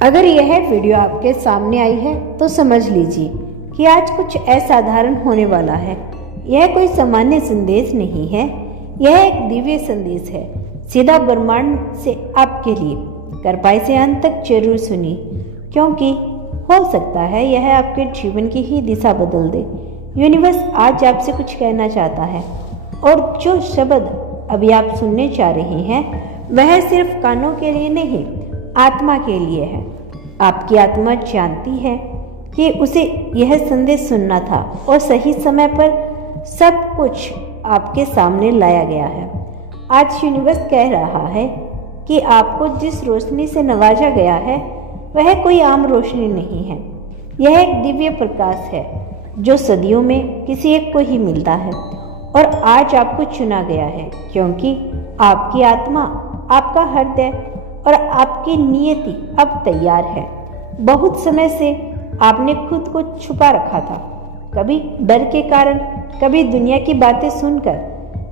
अगर यह वीडियो आपके सामने आई है तो समझ लीजिए कि आज कुछ असाधारण होने वाला है। यह कोई सामान्य संदेश नहीं है, यह एक दिव्य संदेश है, सीधा ब्रह्मांड से आपके लिए। कर पाए से अंत तक जरूर सुनिए, क्योंकि हो सकता है यह आपके जीवन की ही दिशा बदल दे। यूनिवर्स आज आपसे कुछ कहना चाहता है, और जो शब्द अभी आप सुनने जा रहे हैं वह सिर्फ कानों के लिए नहीं, आत्मा के लिए है। आपकी आत्मा जानती है कि उसे यह संदेश सुनना था और सही समय पर सब कुछ आपके सामने लाया गया है। आज यूनिवर्स कह रहा है कि आपको जिस रोशनी से नवाजा गया है वह कोई आम रोशनी नहीं है। यह एक दिव्य प्रकाश है जो सदियों में किसी एक को ही मिलता है, और आज आपको चुना गया है क्योंकि आपकी आत्मा, आपका हृदय और आपकी नियति अब तैयार है। बहुत समय से आपने खुद को छुपा रखा था, कभी डर के कारण, कभी दुनिया की बातें सुनकर,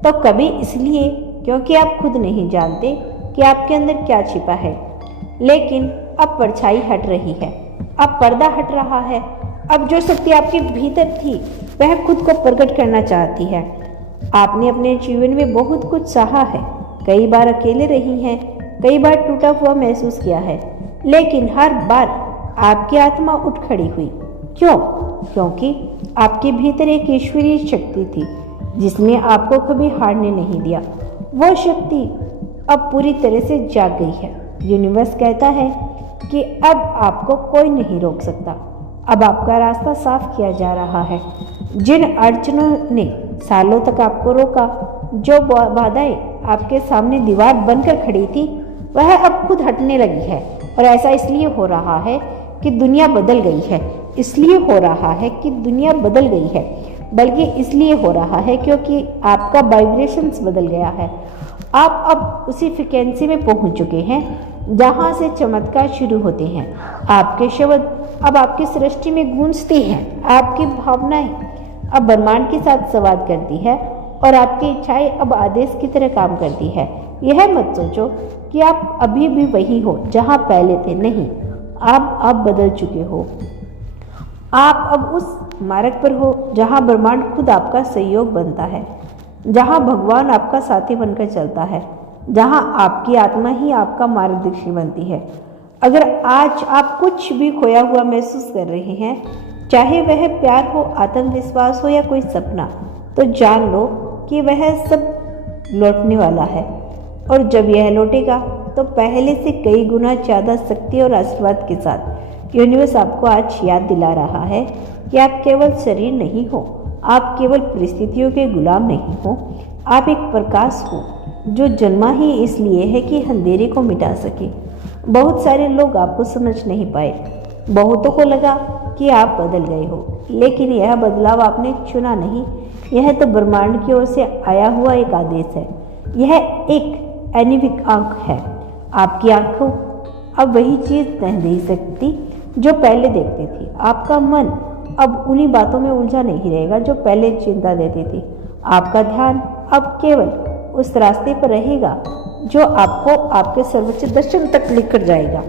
तो कभी इसलिए क्योंकि आप खुद नहीं जानते कि आपके अंदर क्या छिपा है। लेकिन अब परछाई हट रही है, अब पर्दा हट रहा है। अब जो शक्ति आपके भीतर थी वह खुद को प्रकट करना चाहती है। आपने अपने जीवन में बहुत कुछ सहा है, कई बार अकेले रही हैं, कई बार टूटा हुआ महसूस किया है, लेकिन हर बार आपकी आत्मा उठ खड़ी हुई। क्यों? क्योंकि आपके भीतर एक ईश्वरीय शक्ति थी जिसने आपको कभी हारने नहीं दिया। वो शक्ति अब पूरी तरह से जाग गई है। यूनिवर्स कहता है कि अब आपको कोई नहीं रोक सकता। अब आपका रास्ता साफ किया जा रहा है। जिन अड़चनों ने सालों तक आपको रोका, जो बाधाएं आपके सामने दीवार बनकर खड़ी थी, वह अब खुद हटने लगी है। और ऐसा इसलिए हो रहा है कि दुनिया बदल गई है, इसलिए हो रहा है कि दुनिया बदल गई है, बल्कि इसलिए हो रहा है क्योंकि आपका वाइब्रेशंस बदल गया है। आप अब उसी फ्रिक्वेंसी में पहुंच चुके हैं जहां से चमत्कार शुरू होते हैं। आपके शब्द अब आपकी सृष्टि में गूंजती हैं, आपकी भावनाएं अब ब्रह्मांड के साथ संवाद करती है, और आपकी इच्छाएं अब आदेश की तरह काम करती है। यह मत सोचो कि आप अभी भी वही हो जहां पहले थे। नहीं, आप बदल चुके हो। आप अब उस मार्ग पर हो जहां ब्रह्मांड खुद आपका सहयोग बनता है, जहां भगवान आपका साथी बनकर चलता है, जहां आपकी आत्मा ही आपका मार्गदर्शी बनती है। अगर आज आप कुछ भी खोया हुआ महसूस कर रहे हैं, चाहे वह प्यार हो, आत्मविश्वास हो या कोई सपना, तो जान लो कि वह सब लौटने वाला है। और जब यह लौटेगा तो पहले से कई गुना ज़्यादा शक्ति और आशीर्वाद के साथ। यूनिवर्स आपको आज याद दिला रहा है कि आप केवल शरीर नहीं हो, आप केवल परिस्थितियों के गुलाम नहीं हो, आप एक प्रकाश हो जो जन्मा ही इसलिए है कि अंधेरे को मिटा सके। बहुत सारे लोग आपको समझ नहीं पाए, बहुतों को लगा कि आप बदल गए हो, लेकिन यह बदलाव आपने चुना नहीं, यह तो ब्रह्मांड की ओर से आया हुआ एक आदेश है। यह एक एनिमिक आंख है। आपकी आंखों अब वही चीज नहीं देख सकती जो पहले देखती थी। आपका मन अब उन्हीं बातों में उलझा नहीं रहेगा जो पहले चिंता देती थी। आपका ध्यान अब केवल उस रास्ते पर रहेगा जो आपको आपके सर्वोच्च दर्शन तक लेकर जाएगा।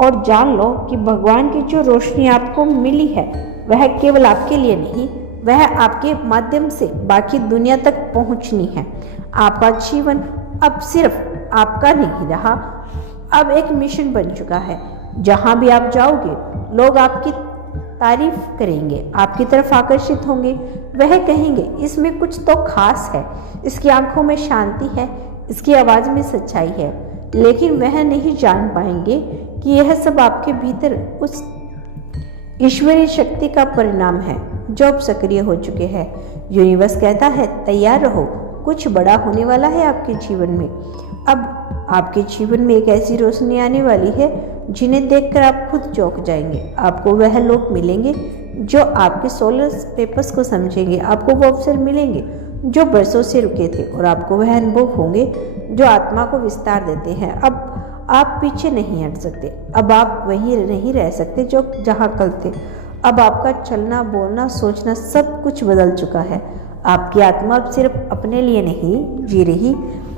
और जान लो कि भगवान की जो रोशनी आपको मिली है वह केवल आपके लिए नहीं, वह आपके माध्यम से बाकी दुनिया तक पहुंचनी है। आपका जीवन अब सिर्फ आपका नहीं रहा, अब एक मिशन बन चुका है। जहां भी आप जाओगे लोग आपकी तारीफ करेंगे, आपकी तरफ आकर्षित होंगे। वह कहेंगे इसमें कुछ तो खास है, इसकी आंखों में शांति है, इसकी आवाज़ में सच्चाई है। लेकिन वह नहीं जान पाएंगे कि यह सब आपके भीतर उस ईश्वरीय शक्ति का परिणाम है जो अब सक्रिय हो चुके हैं। यूनिवर्स कहता है तैयार रहो, कुछ बड़ा होने वाला है आपके जीवन में। अब आपके जीवन में एक ऐसी रोशनी आने वाली है जिन्हें देखकर आप खुद चौंक जाएंगे। आपको वह लोग मिलेंगे जो आपके सोलर पेपर्स को समझेंगे, आपको वो अवसर मिलेंगे जो बरसों से रुके थे, और आपको वह अनुभव होंगे जो आत्मा को विस्तार देते हैं। अब आप पीछे नहीं हट सकते, अब आप वहीं नहीं रह सकते जो जहाँ कल थे। अब आपका चलना, बोलना, सोचना सब कुछ बदल चुका है। आपकी आत्मा अब सिर्फ अपने लिए नहीं जी रही,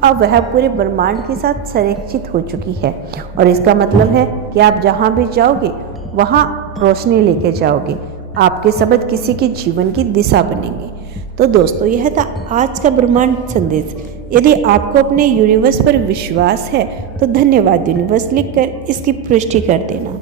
अब वह पूरे ब्रह्मांड के साथ संरक्षित हो चुकी है और इसका मतलब है कि आप जहाँ भी जाओगे वहाँ रोशनी लेके जाओगे। आपके शब्द किसी के जीवन की दिशा बनेंगे। तो दोस्तों, यह था आज का ब्रह्मांड संदेश। यदि आपको अपने यूनिवर्स पर विश्वास है तो धन्यवाद यूनिवर्स लिखकर इसकी पुष्टि कर देना।